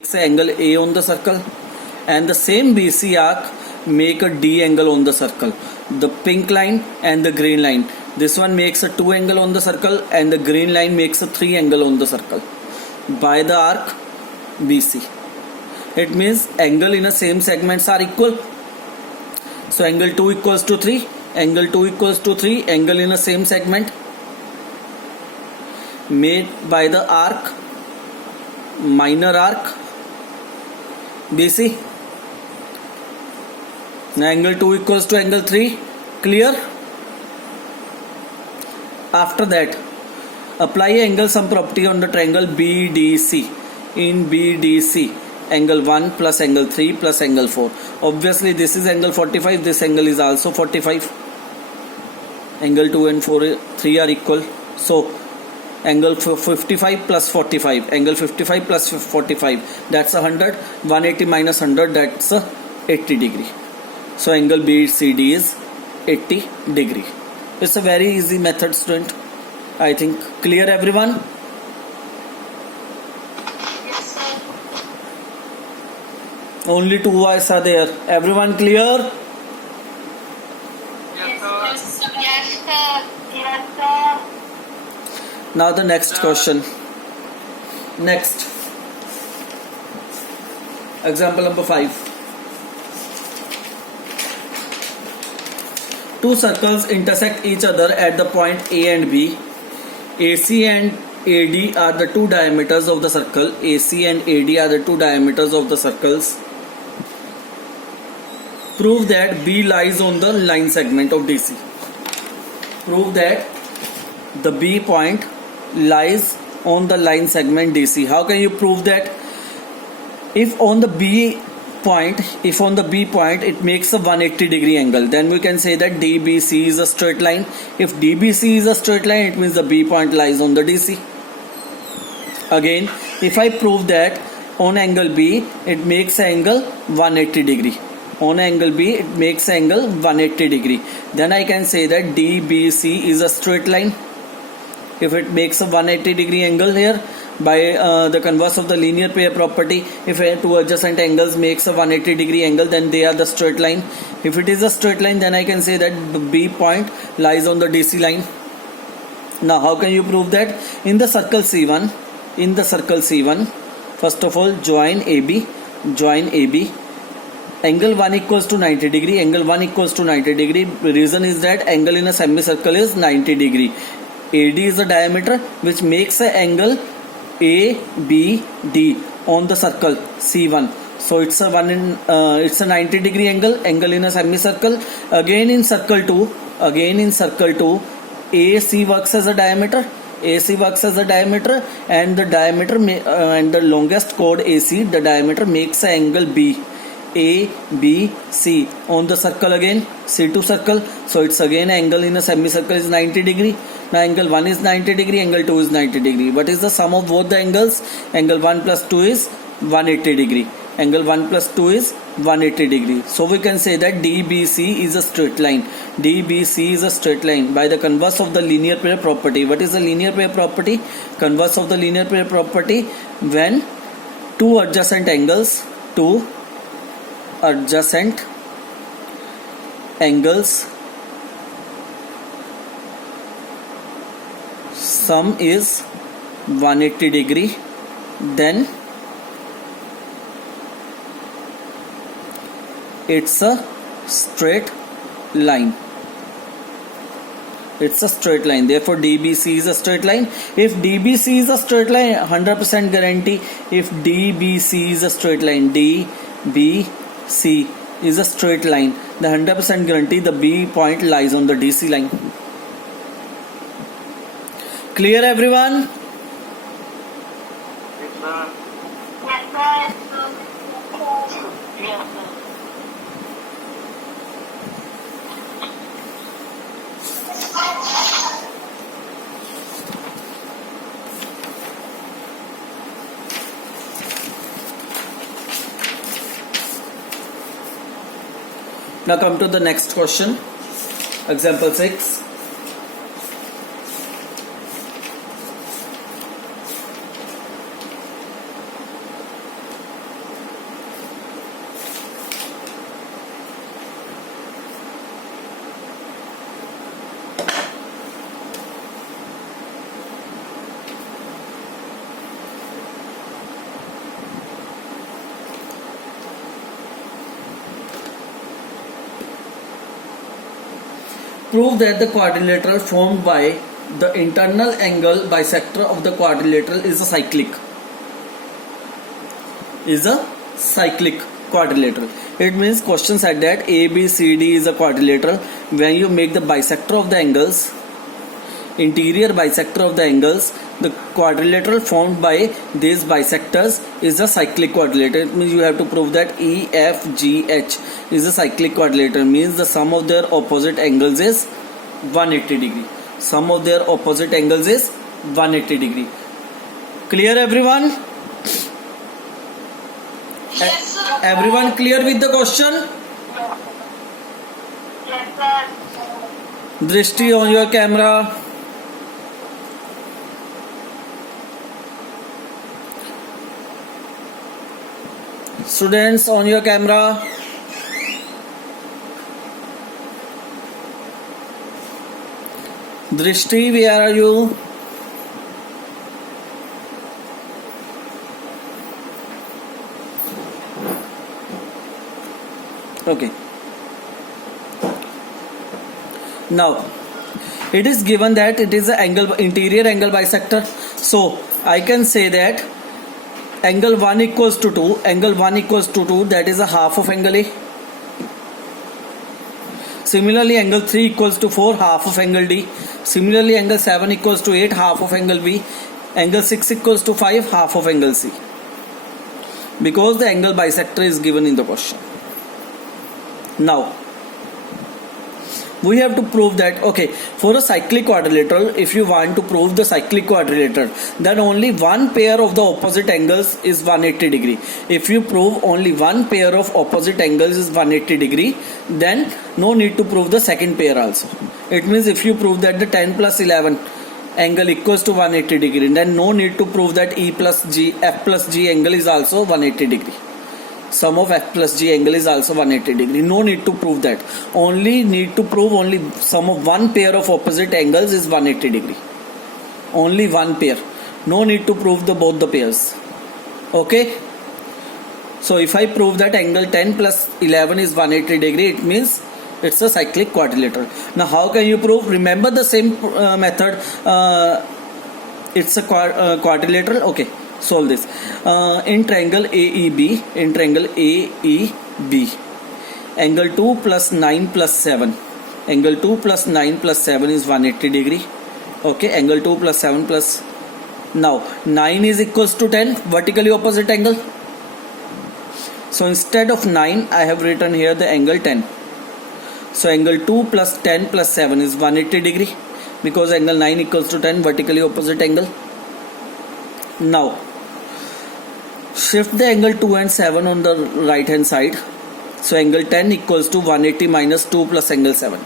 Say angle A on the circle, and the same BC arc make a D angle on the circle. The pink line and the green line. This one makes a 2 angle on the circle and the green line makes a 3 angle on the circle by the arc BC. It means angle in the same segments are equal. So angle 2 equals to 3, angle 2 equals to 3, angle in the same segment made by the arc, minor arc BC. Now angle 2 equals to angle 3. Clear? After that, apply angle sum property on the triangle BDC. In BDC, angle 1 plus angle 3 plus angle 4. Obviously this is angle 45, this angle is also 45. Angle 2 and 3 are equal. So angle 55 plus 45, angle 55 plus 45, that's 100. 180 minus 100, that's 80 degree. So angle BCD is 80 degree. It's a very easy method, student. I think clear everyone? Yes, sir. Only 2 eyes are there. Everyone clear? Yes, sir. Yes, sir. Yes, sir. Now the next question. Next. Example number 5. Two circles intersect each other at the point A and B. AC and AD are the two diameters of the circle. AC and AD are the two diameters of the circles. Prove that B lies on the line segment of DC. Prove that the B point lies on the line segment DC. How can you prove that? If on the B point it makes a 180 degree angle, then we can say that DBC is a straight line. If DBC is a straight line, it means the B point lies on the DC. Again, if I prove that on angle B it makes angle 180 degree, on angle B it makes angle 180 degree, then I can say that DBC is a straight line. If it makes a 180 degree angle here, by the converse of the linear pair property, if two adjacent angles makes a 180 degree angle, then they are the straight line. If it is a straight line, then I can say that the B point lies on the DC line. Now how can you prove that? In the circle C1, first of all join AB, angle 1 equals to 90 degree, angle 1 equals to 90 degree. Reason is that angle in a semicircle is 90 degree. AD is the diameter which makes an angle ABD on the circle C1. So it's a 90 degree angle in a semicircle. Again in circle 2, AC works as a diameter. And the diameter and the longest chord AC, the diameter makes an angle B. ABC on the circle, again C2 circle. So it's again angle in a semicircle is 90 degree. Now angle 1 is 90 degree, angle 2 is 90 degree. What is the sum of both the angles? Angle 1 plus 2 is 180 degree. Angle 1 plus 2 is 180 degree. So we can say that DBC is a straight line. DBC is a straight line by the converse of the linear pair property. What is the linear pair property? Converse of the linear pair property, when two adjacent angles sum is 180 degree, then it's a straight line. Therefore DBC is a straight line. If DBC is a straight line, 100% guarantee, if DBC is a straight line, DBC is a straight line, the 100% guarantee the B point lies on the DC line. Clear everyone? Yes, sir. Yes, sir. Yes, sir. Now come to the next question. Example 6. prove that the quadrilateral formed by the internal angle bisector of the quadrilateral is a cyclic quadrilateral. It means question said that ABCD is a quadrilateral when you make the bisector of the angles, interior bisector of the angles, the quadrilateral formed by these bisectors is a cyclic quadrilateral. It means you have to prove that EFGH is a cyclic quadrilateral, means the sum of their opposite angles is 180 degree. Sum of their opposite angles is 180 degree. Clear everyone? Yes, sir. Everyone clear with the question? Yes, sir. Drishti on your camera. Students on your camera. Drishti, where are you? Okay. Now, it is given that it is an angle, interior angle bisector. So, I can say that angle 1 equals to 2, angle 1 equals to 2, that is a half of angle A. Similarly, angle 3 equals to 4, half of angle D. Similarly, angle 7 equals to 8, half of angle B. Angle 6 equals to 5, half of angle C. Because the angle bisector is given in the question. Now, we have to prove that, okay, for a cyclic quadrilateral, if you want to prove the cyclic quadrilateral, then only one pair of the opposite angles is 180 degree. If you prove only one pair of opposite angles is 180 degree, then no need to prove the second pair also. It means if you prove that the 10 plus 11 angle equals to 180 degree, then no need to prove that F plus G angle is also 180 degree. Sum of F plus G angle is also 180 degree. No need to prove that. Only need to prove only sum of one pair of opposite angles is 180 degree. Only one pair. No need to prove both the pairs. Okay. So if I prove that angle 10 plus 11 is 180 degree, it means it's a cyclic quadrilateral. Now how can you prove? Remember the same method. It's a quadrilateral. Okay. Solve this. In triangle AEB, angle 2 plus 9 plus 7. Angle 2 plus 9 plus 7 is 180 degree. Okay, angle 2 plus 7 plus. Now 9 is equals to 10, vertically opposite angle. So instead of 9, I have written here the angle 10. So angle 2 plus 10 plus 7 is 180 degree, because angle 9 equals to 10, vertically opposite angle. Now shift the angle 2 and 7 on the right hand side. So angle 10 equals to 180 minus 2 plus angle 7.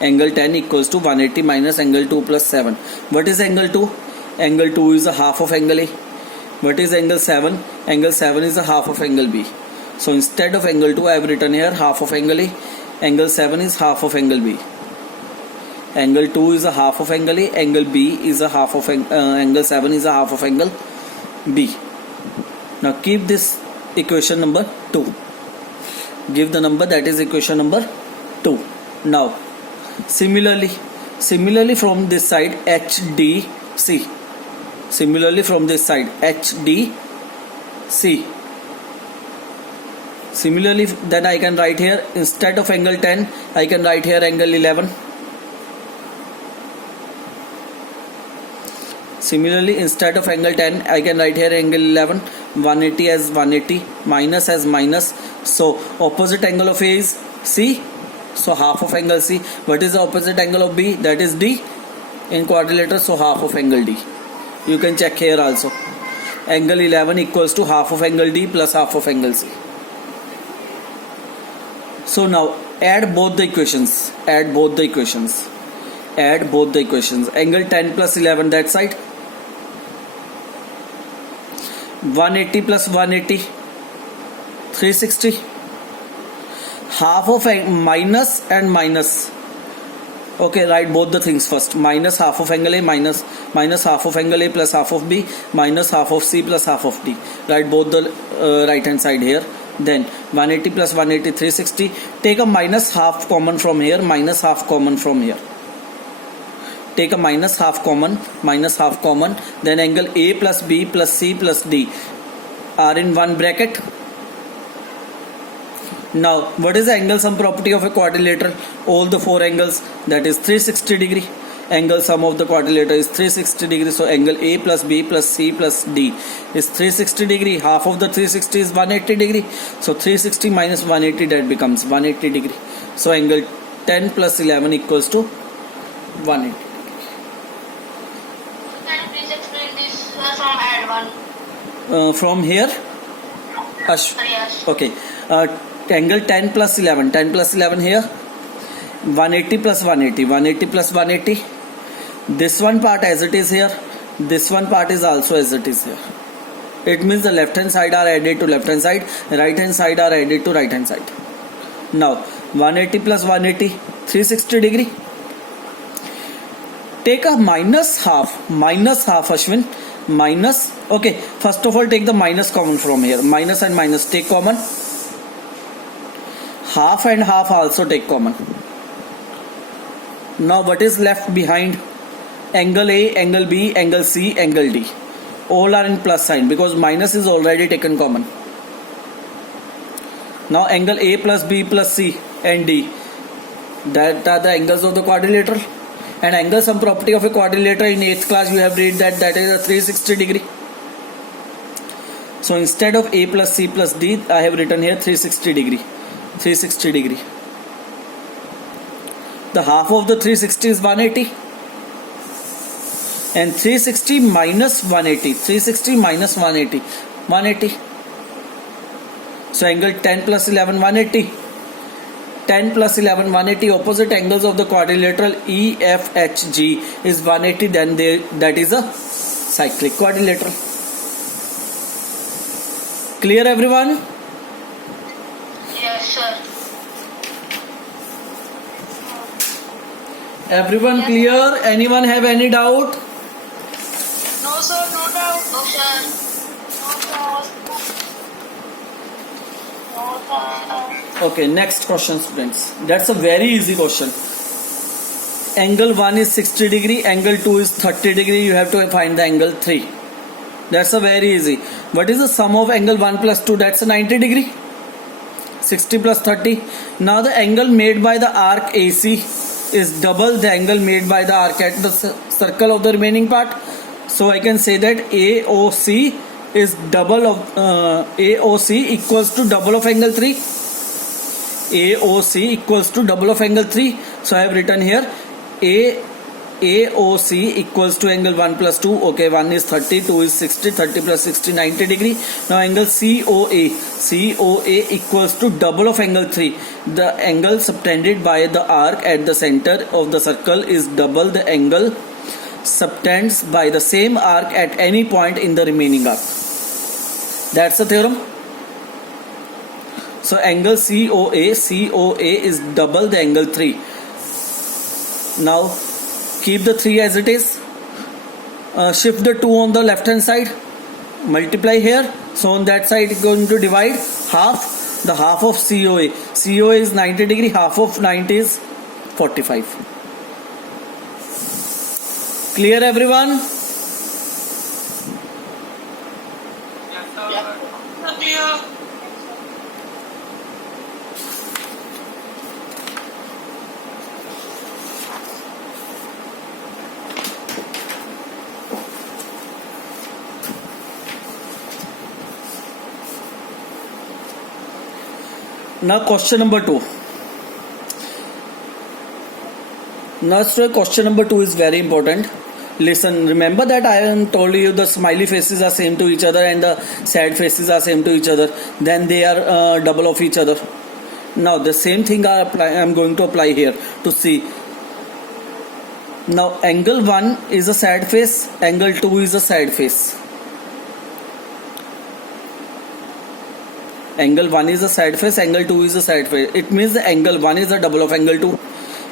Angle 10 equals to 180 minus angle 2 plus 7. What is angle 2? Angle 2 is a half of angle A. What is angle 7? Angle 7 is a half of angle B. So instead of angle 2, I have written here half of angle A. Angle 7 is half of angle B. Angle 2 is a half of angle A. Angle B is a half of angle 7 is a half of angle B. Now keep this equation number 2. Give the number that is equation number 2. Now similarly from this side HDC. Similarly from this side HDC. Similarly, then I can write here, instead of angle 10, I can write here angle 11. Similarly, instead of angle 10, I can write here angle 11. 180 as 180, minus as minus. So opposite angle of A is C. So half of angle C. What is the opposite angle of B? That is D in quadrilateral. So half of angle D. You can check here also. Angle 11 equals to half of angle D plus half of angle C. So now add both the equations. Add both the equations. Angle 10 plus 11 that side. 180 plus 180. 360. Half of minus and minus. Okay, write both the things first. Minus half of angle A minus half of angle A plus half of B minus half of C plus half of D. Write both the right hand side here. Then 180 plus 180, 360. Take a minus half common from here, minus half common from here. Take a minus half common, then angle A plus B plus C plus D are in one bracket. Now, what is the angle sum property of a quadrilateral? All the four angles, that is 360 degree. Angle sum of the quadrilateral is 360 degree. So, angle A plus B plus C plus D is 360 degree. Half of the 360 is 180 degree. So, 360 minus 180, that becomes 180 degree. So, angle 10 plus 11 equals to 180. Can you please explain this from add one? From here, Yes. okay. Angle 10 plus 11 here, 180 plus 180, this one part as it is here, this one part is also as it is here. It means the left hand side are added to left hand side, right hand side are added to right hand side. Now 180 plus 180, 360 degree. Take a minus half Ashwin, minus, okay, first of all take the minus common from here, minus and minus take common, half and half also take common. Now what is left behind? Angle A, angle B, angle C, angle D, all are in plus sign because minus is already taken common. Now angle A plus B plus C and D, that are the angles of the quadrilateral. And angle sum property of a quadrilateral in 8th class you have read that is a 360 degree. So instead of A plus C plus D, I have written here 360 degree. The half of the 360 is 180. And 360 minus 180. 180. So angle 10 plus 11, 180. 10 plus 11, 180. Opposite angles of the quadrilateral EFHG is 180. Then that is a cyclic quadrilateral. Clear, everyone? Yes, sir. Everyone clear? Anyone have any doubt? No, sir. No doubt. No, sir. No, sir. Okay, next question, students. That's a very easy question. Angle 1 is 60 degree, angle 2 is 30 degree. You have to find the angle 3. That's a very easy. What is the sum of angle 1 plus 2? That's a 90 degree. 60 plus 30. Now the angle made by the arc AC is double the angle made by the arc at the circle of the remaining part. So I can say that AOC is double of AOC equals to double of angle 3. AOC equals to double of angle 3. So I have written here AOC equals to angle 1 plus 2. Okay, 1 is 30, 2 is 60, 30 plus 60, 90 degree. Now angle COA equals to double of angle 3. The angle subtended by the arc at the center of the circle is double the angle subtends by the same arc at any point in the remaining arc. That's the theorem. So angle COA is double the angle 3. Now keep the 3 as it is. Shift the 2 on the left hand side. Multiply here. So on that side it's going to divide half. The half of COA. COA is 90 degree. Half of 90 is 45. Clear, everyone? Now question number 2. Now question number 2 is very important. Listen, remember that I have told you the smiley faces are same to each other and the sad faces are same to each other. Then they are double of each other. Now the same thing I am going to apply here to see. Now angle 1 is a sad face, angle 2 is a sad face. Angle 1 is a sad face, angle 2 is a sad face. It means the angle 1 is a double of angle 2.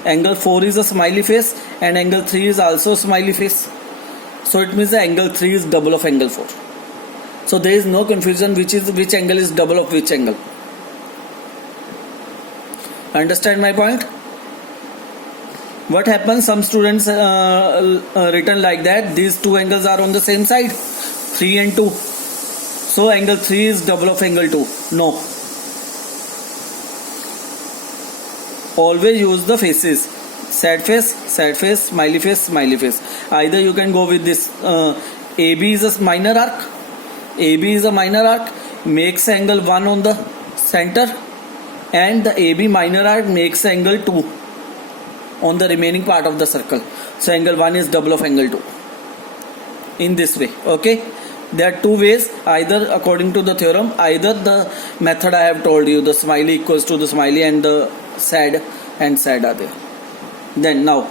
Angle 4 is a smiley face and angle 3 is also a smiley face. So it means the angle 3 is double of angle 4. So there is no confusion which angle is double of which angle. Understand my point? What happens? Some students written like that. These two angles are on the same side, 3 and 2. So angle 3 is double of angle 2. No. Always use the faces. Sad face, smiley face, smiley face. Either you can go with this. AB is a minor arc. AB is a minor arc. Makes angle 1 on the center. And the AB minor arc makes angle 2 on the remaining part of the circle. So angle 1 is double of angle 2. In this way. Okay. There are two ways. Either according to the theorem. Either the method I have told you. The smiley equals to the smiley and the sad and sad are there. Then now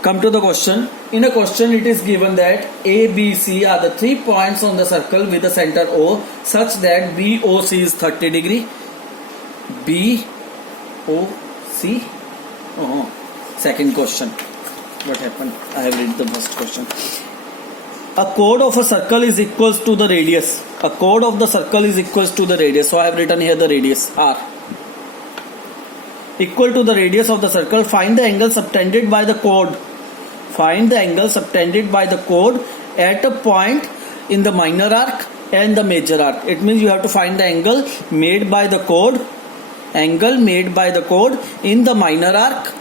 come to the question. In a question it is given that A, B, C are the 3 points on the circle with the center O such that BOC is 30 degree. BOC. Second question. What happened? I have read the first question. A chord of a circle is equals to the radius. A chord of the circle is equals to the radius. So I have written here the radius R. Equal to the radius of the circle. Find the angle subtended by the chord. Find the angle subtended by the chord at a point in the minor arc and the major arc. It means you have to find the angle made by the chord. Angle made by the chord in the minor arc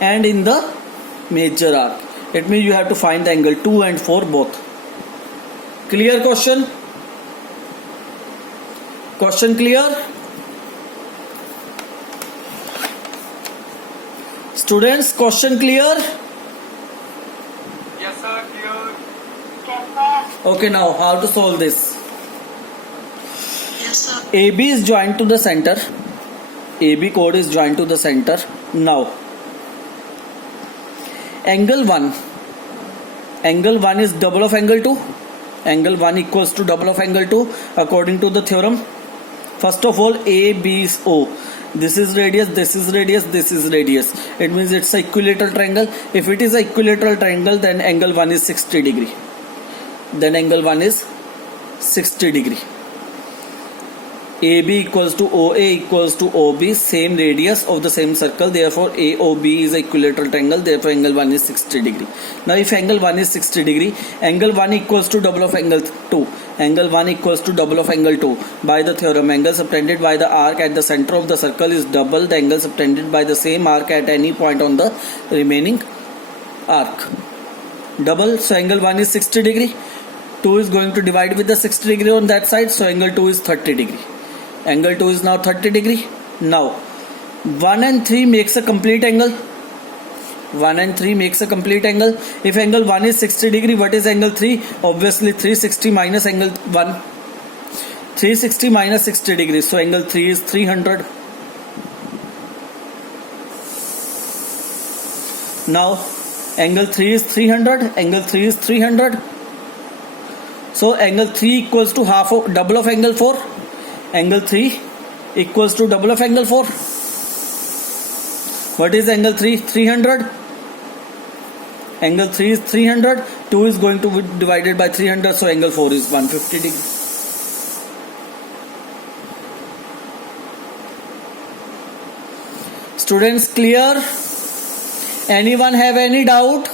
and in the major arc. It means you have to find the angle 2 and 4 both. Clear question? Question clear? Students, question clear? Yes, sir. Clear. Yes, sir. Okay, now how to solve this? Yes, sir. AB is joined to the center. AB chord is joined to the center. Now, angle 1 is double of angle 2. Angle 1 equals to double of angle 2 according to the theorem. First of all, ABO. This is radius, this is radius, this is radius. It means it's an equilateral triangle. If it is an equilateral triangle, then angle 1 is 60 degree. Then angle 1 is 60 degree. AB equals to OA equals to OB, same radius of the same circle. Therefore, AOB is an equilateral triangle. Therefore, angle 1 is 60 degree. Now, if angle 1 is 60 degree, angle 1 equals to double of angle 2. Angle 1 equals to double of angle 2. By the theorem, angle subtended by the arc at the center of the circle is double the angle subtended by the same arc at any point on the remaining arc. Double, so angle 1 is 60 degree. 2 is going to divide with the 60 degree on that side. So, angle 2 is 30 degree. Angle 2 is now 30 degree. Now, 1 and 3 makes a complete angle. 1 and 3 makes a complete angle. If angle 1 is 60 degree, what is angle 3? Obviously 360 minus angle 1. 360 minus 60 degrees. So angle 3 is 300. Now angle 3 is 300. Angle 3 is 300. So angle 3 equals to half of double of angle 4. Angle 3 equals to double of angle 4. What is angle 3? 300. Angle 3 is 300. 2 is going to be divided by 300. So angle 4 is 150 degree. Students, clear? Anyone have any doubt?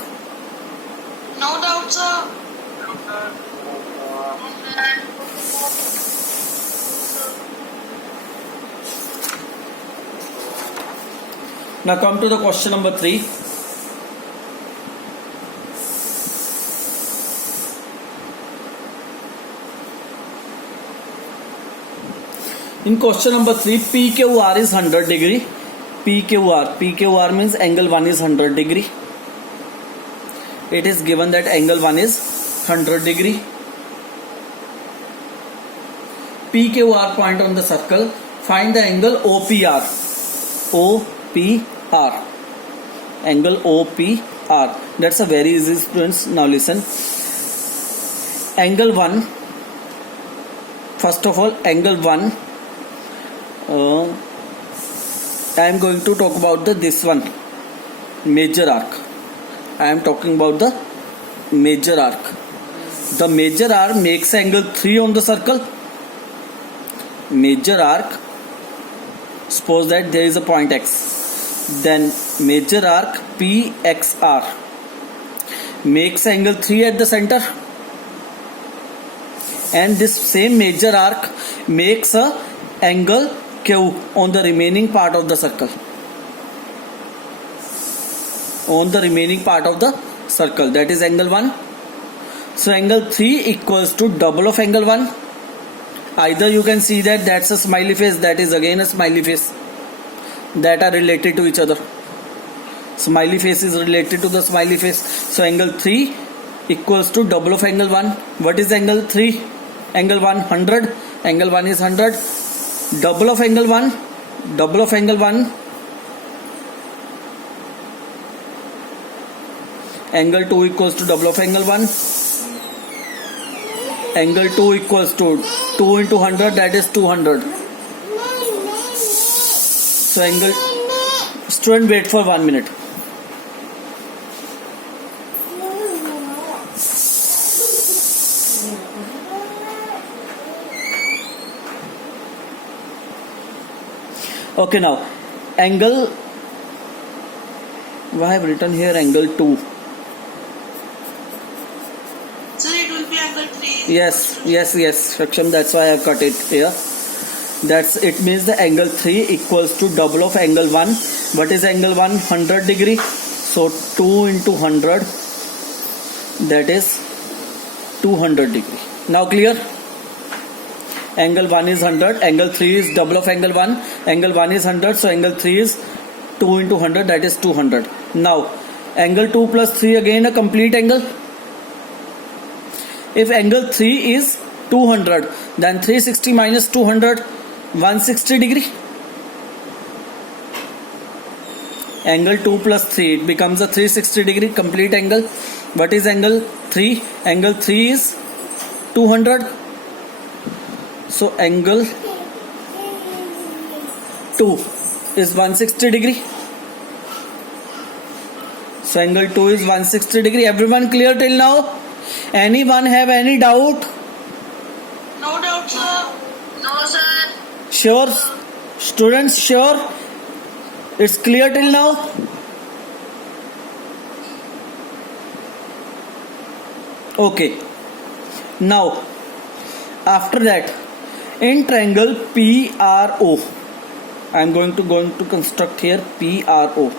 No doubt, sir. Now come to the question number 3. In question number 3, PQR is 100 degree. PQR means angle 1 is 100 degree. It is given that angle 1 is 100 degree. PQR point on the circle. Find the angle OPR. OPR. Angle OPR. That's a very easy, students. Now listen. Angle 1. First of all, angle 1. I am going to talk about this one. Major arc. I am talking about the major arc. The major arc makes angle 3 on the circle. Major arc Suppose that there is a point X. Then major arc PXR makes angle 3 at the center. And this same major arc makes a angle Q on the remaining part of the circle. On the remaining part of the circle, that is angle 1. So angle 3 equals to double of angle 1. Either you can see that that's a smiley face, that is again a smiley face, that are related to each other. Smiley face is related to the smiley face. So angle 3 equals to double of angle 1. What is angle 3? Angle 1 100. Angle 1 is 100. Double of angle 1. Double of angle 1. Angle 2 equals to double of angle 1. Angle 2 equals to 2 into 100, that is 200. So angle, student, wait for 1 minute. Okay, now angle, why I have written here angle 2? Sir, it will be angle 3. Yes, Shaksham, that's why I cut it here. That's it, means the angle 3 equals to double of angle 1. What is angle 1? 100 degree. So 2 into 100, that is 200 degree. Now clear? Angle 1 is 100, angle 3 is double of angle 1. Angle 1 is 100, so angle 3 is 2 into 100, that is 200. Now angle 2 plus 3, again a complete angle. If angle 3 is 200, then 360 minus 200, 160 degree. Angle 2 plus 3, it becomes a 360 degree complete angle. What is angle 3? Angle 3 is 200. So angle 2 is 160 degree. So angle 2 is 160 degree. Everyone clear till now? Anyone have any doubt? No doubt, sir. No, sir. Sure? Students, sure? It's clear till now? Okay. Now, after that, in triangle PRO, I am going to construct here PRO.